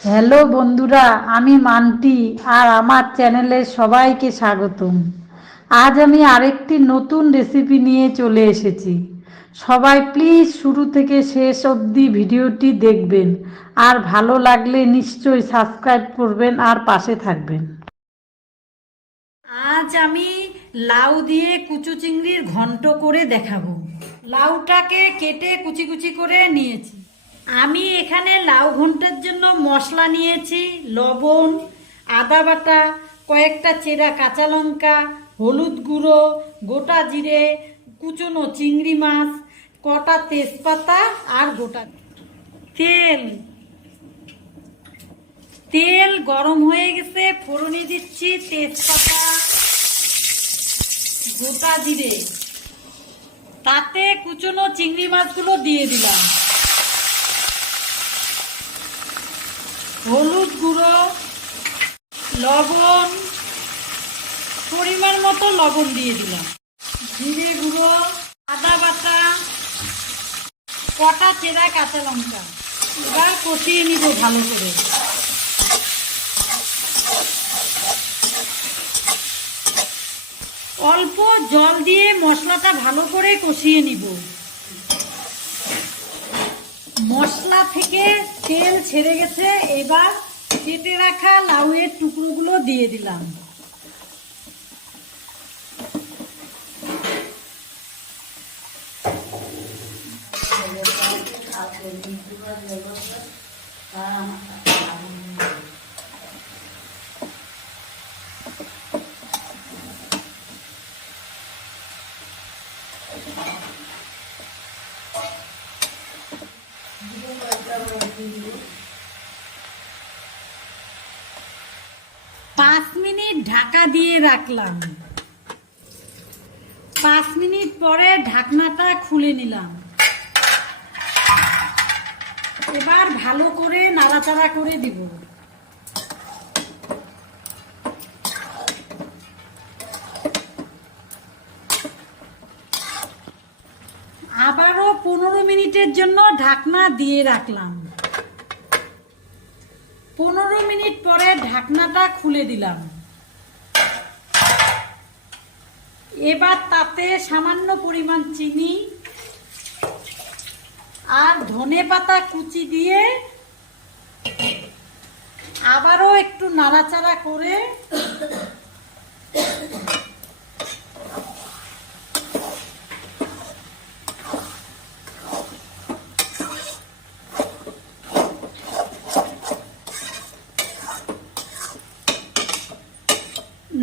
Hello বন্ধুরা, আমি মান্টি আর আমার চ্যানেলে সবাইকে স্বাগতম। আজ আমি আরেকটি নতুন রেসিপি নিয়ে চলে এসেছি। সবাই প্লিজ শুরু থেকে শেষ অবধি ভিডিওটি দেখবেন আর ভালো লাগলে নিশ্চয়ই সাবস্ক্রাইব করবেন আর পাশে থাকবেন। আজ আমি লাউ দিয়ে কুচু চিংড়ির ঘন্ট করে দেখাবো। লাউটাকে কেটে কুচি কুচি করে নিয়েছি। আমি এখানে লাউ ঘন্টের জন্য মশলা নিয়েছি: লবণ, আদা বাটা, কয়েকটা চেরা কাঁচা লঙ্কা, হলুদ গুঁড়ো, গোটা জিরে, কুচনো চিংড়ি মাছ, কটা তেজপাতা আর গোটা তেল। তেল গরম হয়ে গেছে, ফোড়নে দিচ্ছি তেজপাতা, গোটা জিরে, তাতে কুচনো চিংড়ি মাছগুলো দিয়ে দিলাম, হলুদ গুঁড়ো, লবণ, পরিমাণ মতো লবণ দিয়ে দিলাম, জিরে গুঁড়ো, আদা বাটা, কটা চেরা কাঁচা লঙ্কা। এবার কষিয়ে নিব ভালো করে। অল্প জল দিয়ে মশলাটা ভালো করে কষিয়ে নিব। মশলা থেকে তেল ছেড়ে গেছে, এবার কেটে রাখা লাউয়ের টুকরোগুলো দিয়ে দিলাম। পাঁচ মিনিট ঢাকা দিয়ে রাখলাম। 5 মিনিট পরে ঢাকনাটা খুলে নিলাম। এবার ভালো করে নাড়াচাড়া করে দিব। আবারও 15 মিনিটের জন্য ঢাকনা দিয়ে রাখলাম। 15 মিনিট পরে ঢাকনাটা খুলে দিলাম। এবার তাতে সামান্য পরিমাণ চিনি আর ধনেপাতা কুচি দিয়ে আবারও একটু নাড়াচাড়া করে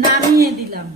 নামিয়ে দিলাম।